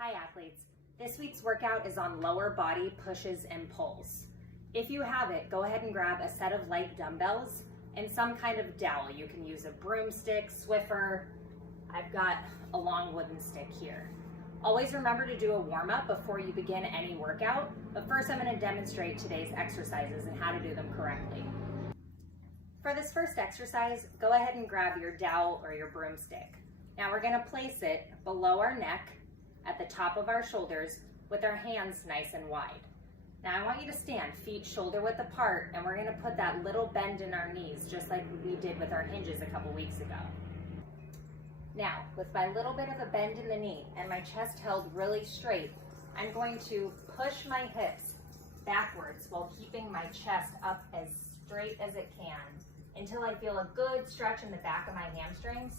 Hi athletes, this week's workout is on lower body pushes and pulls. If you have it, go ahead and grab a set of light dumbbells and some kind of dowel. You can use a broomstick, Swiffer. I've got a long wooden stick here. Always remember to do a warm-up before you begin any workout, but first I'm going to demonstrate today's exercises and how to do them correctly. For this first exercise, go ahead and grab your dowel or your broomstick. Now we're going to place it below our neck at the top of our shoulders with our hands nice and wide. Now I want you to stand feet shoulder width apart, and we're going to put that little bend in our knees just like we did with our hinges a couple weeks ago. Now with my little bit of a bend in the knee and my chest held really straight, I'm going to push my hips backwards while keeping my chest up as straight as it can until I feel a good stretch in the back of my hamstrings,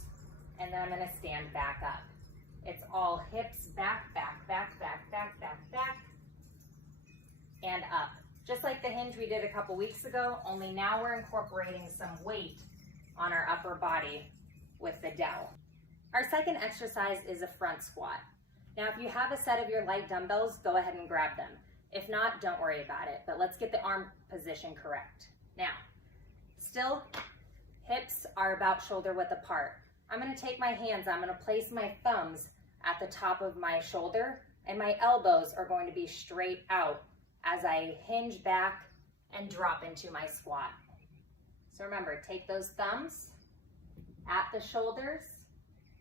and then I'm going to stand back up. It's all hips back, back, back, back, back, back, back, and up. Just like the hinge we did a couple weeks ago, only now we're incorporating some weight on our upper body with the dowel. Our second exercise is a front squat. Now if you have a set of your light dumbbells, go ahead and grab them. If not, don't worry about it, but let's get the arm position correct. Now, still, hips are about shoulder width apart. I'm going to take my hands, I'm going to place my thumbs at the top of my shoulder, and my elbows are going to be straight out as I hinge back and drop into my squat. So remember, take those thumbs at the shoulders,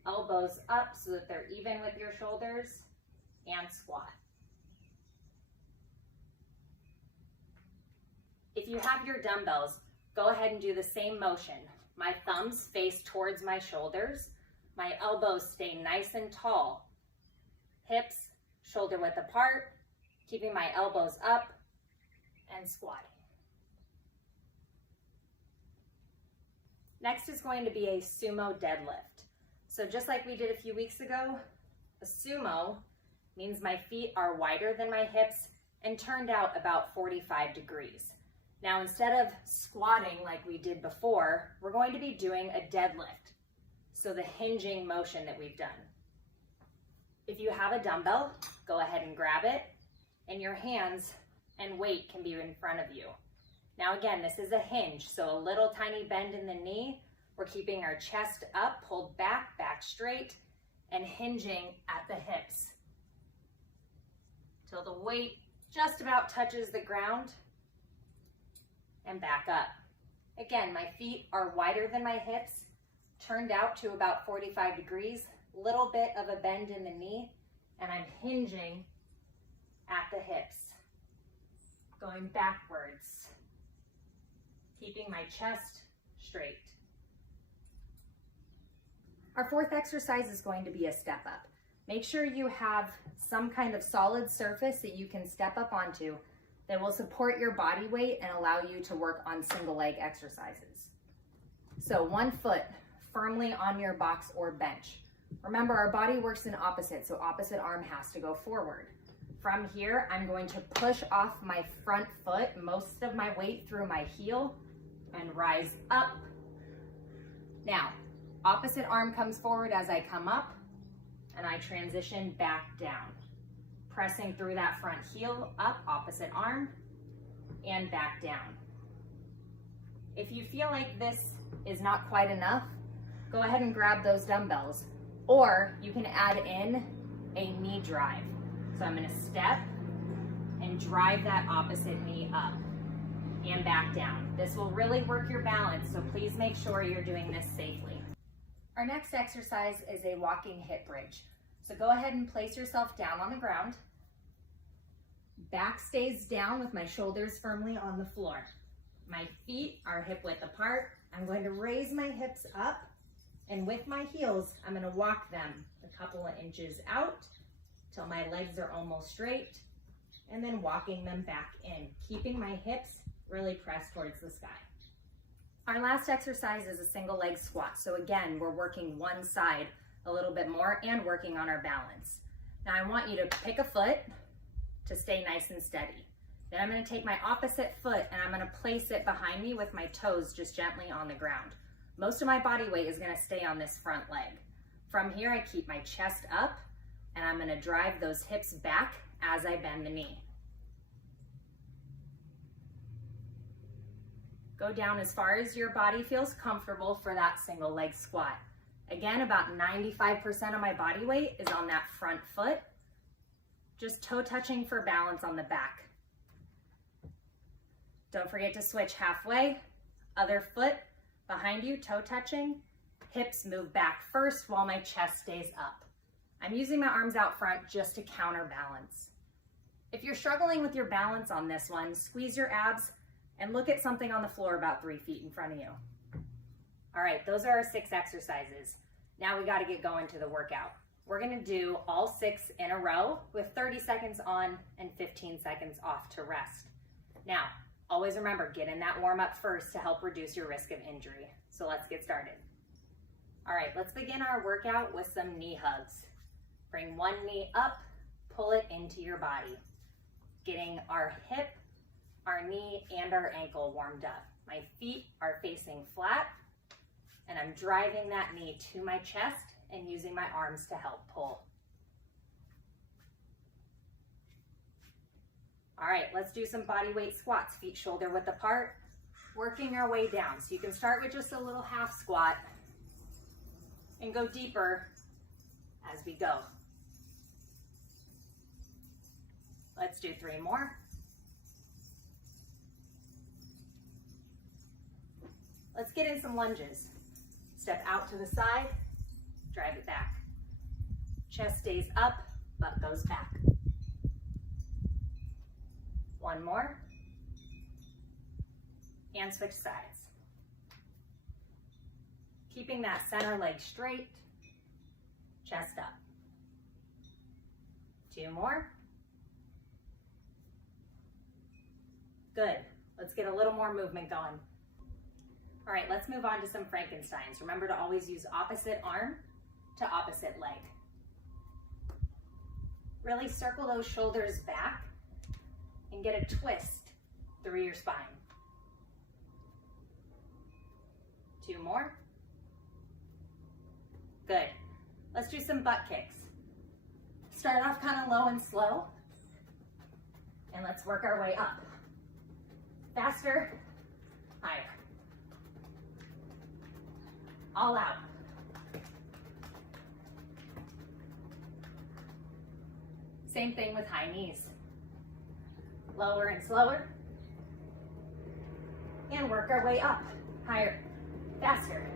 elbows up so that they're even with your shoulders, and squat. If you have your dumbbells, go ahead and do the same motion. My thumbs face towards my shoulders. My elbows stay nice and tall. Hips shoulder width apart, keeping my elbows up and squatting. Next is going to be a sumo deadlift. So just like we did a few weeks ago, a sumo means my feet are wider than my hips and turned out about 45 degrees. Now instead of squatting like we did before, we're going to be doing a deadlift. So the hinging motion that we've done. If you have a dumbbell, go ahead and grab it, and your hands and weight can be in front of you. Now again, this is a hinge, so a little tiny bend in the knee. We're keeping our chest up, pulled back, back straight, and hinging at the hips till the weight just about touches the ground. And back up. Again, my feet are wider than my hips, turned out to about 45 degrees, little bit of a bend in the knee, and I'm hinging at the hips, going backwards, keeping my chest straight. Our fourth exercise is going to be a step up. Make sure you have some kind of solid surface that you can step up onto that will support your body weight and allow you to work on single leg exercises. So one foot firmly on your box or bench. Remember, our body works in opposite, so opposite arm has to go forward. From here, I'm going to push off my front foot, most of my weight through my heel, and rise up. Now, opposite arm comes forward as I come up, and I transition back down. Pressing through that front heel, up, opposite arm, and back down. If you feel like this is not quite enough, go ahead and grab those dumbbells, or you can add in a knee drive. So I'm gonna step and drive that opposite knee up and back down. This will really work your balance, so please make sure you're doing this safely. Our next exercise is a walking hip bridge. So go ahead and place yourself down on the ground. Back stays down with my shoulders firmly on the floor. My feet are hip width apart. I'm going to raise my hips up, and with my heels, I'm going to walk them a couple of inches out till my legs are almost straight, and then walking them back in, keeping my hips really pressed towards the sky. Our last exercise is a single leg squat. So again, we're working one side a little bit more and working on our balance. Now I want you to pick a foot to stay nice and steady. Then I'm going to take my opposite foot and I'm going to place it behind me with my toes just gently on the ground. Most of my body weight is going to stay on this front leg. From here, I keep my chest up, and I'm gonna drive those hips back as I bend the knee. Go down as far as your body feels comfortable for that single leg squat. Again, about 95% of my body weight is on that front foot, just toe touching for balance on the back. Don't forget to switch halfway, other foot behind you, toe touching, hips move back first while my chest stays up. I'm using my arms out front just to counterbalance. If you're struggling with your balance on this one, squeeze your abs and look at something on the floor about 3 feet in front of you. All right, those are our 6 exercises. Now we got to get going to the workout. We're going to do all 6 in a row with 30 seconds on and 15 seconds off to rest. Now, always remember, get in that warm up first to help reduce your risk of injury. So let's get started. All right, let's begin our workout with some knee hugs. Bring one knee up, pull it into your body, getting our hip, our knee, and our ankle warmed up. My feet are facing flat, and I'm driving that knee to my chest and using my arms to help pull. All right, let's do some body weight squats, feet shoulder width apart, working our way down. So you can start with just a little half squat and go deeper as we go. Let's do 3 more. Let's get in some lunges. Step out to the side, drive it back. Chest stays up, butt goes back. 1 more. And switch sides. Keeping that center leg straight, chest up. 2 more. Good. Let's get a little more movement going. All right, let's move on to some Frankensteins. Remember to always use opposite arm to opposite leg. Really circle those shoulders back and get a twist through your spine. 2 more. Good. Let's do some butt kicks. Start off kind of low and slow, and let's work our way up. Faster, higher. All out. Same thing with high knees. Lower and slower. And work our way up, higher, faster.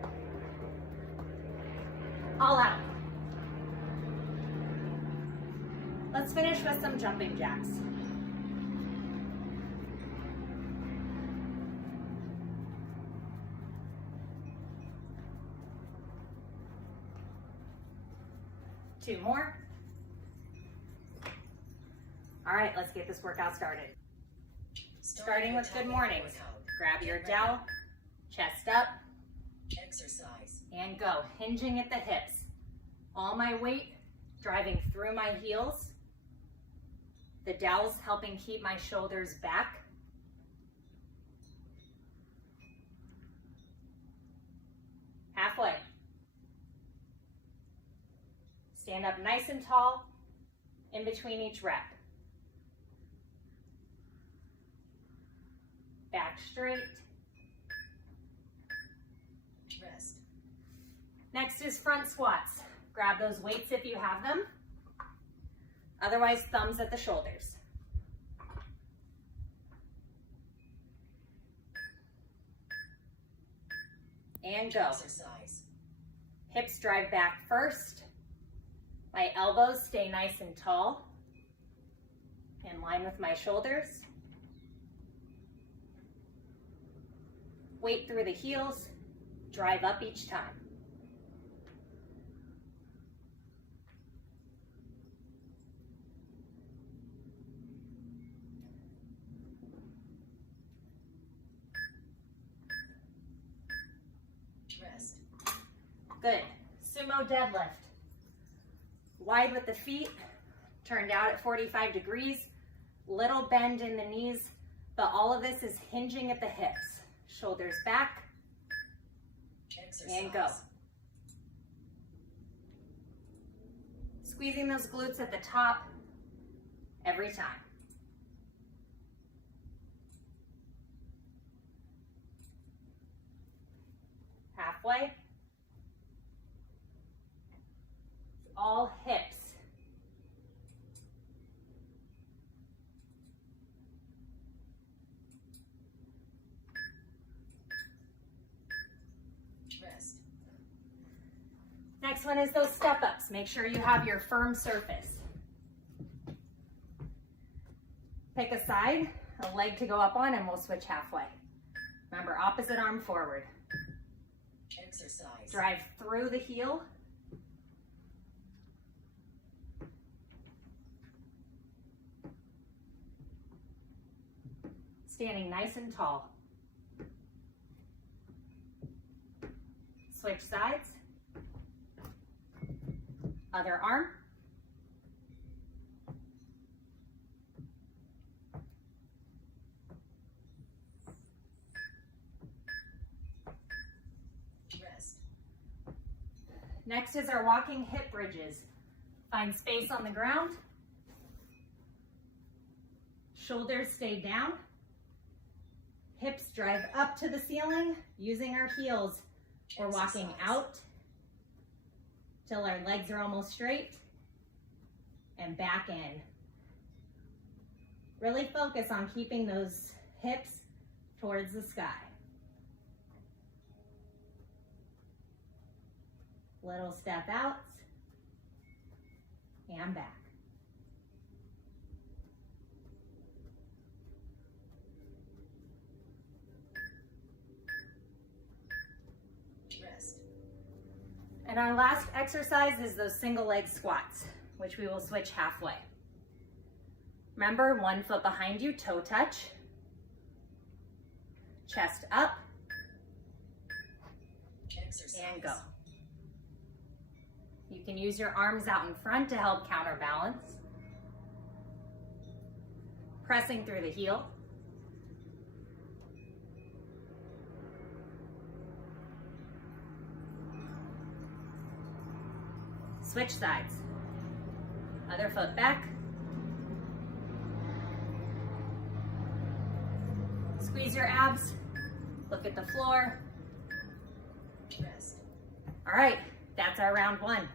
All out. Let's finish with some jumping jacks. Two more. All right, let's get this workout started. Starting with good mornings. Grab your dowel, chest up, exercise, and go. Hinging at the hips. All my weight driving through my heels. The dowel's helping keep my shoulders back. Halfway. Stand up nice and tall in between each rep. Back straight. rest, Next is front squats. Grab those weights if you have them. Otherwise, thumbs at the shoulders. And go. exercise, Hips drive back first. My elbows stay nice and tall, in line with my shoulders. Weight through the heels, drive up each time. rest, Good. Sumo deadlift. Wide with the feet, turned out at 45 degrees, little bend in the knees, but all of this is hinging at the hips. Shoulders back, exercise, and go. Squeezing those glutes at the top every time. Halfway. All hips. Rest. Next one is those step ups. Make sure you have your firm surface. Pick a side, a leg to go up on, and we'll switch halfway. Remember, opposite arm forward. Exercise. Drive through the heel. Standing nice and tall. Switch sides. Other arm. Rest. Next is our walking hip bridges. Find space on the ground. Shoulders stay down. Hips drive up to the ceiling. Using our heels, we're walking out till our legs are almost straight and back in. Really focus on keeping those hips towards the sky. Little step outs and back. Rest. And our last exercise is those single leg squats, which we will switch halfway. Remember, 1 foot behind you, toe touch. Chest up Exercise. and go. You can use your arms out in front to help counterbalance. Pressing through the heel. Switch sides. Other foot back. Squeeze your abs. Look at the floor. Rest. All right, that's our round 1.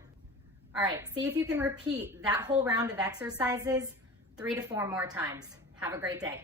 All right, see if you can repeat that whole round of exercises 3 to 4 more times. Have a great day.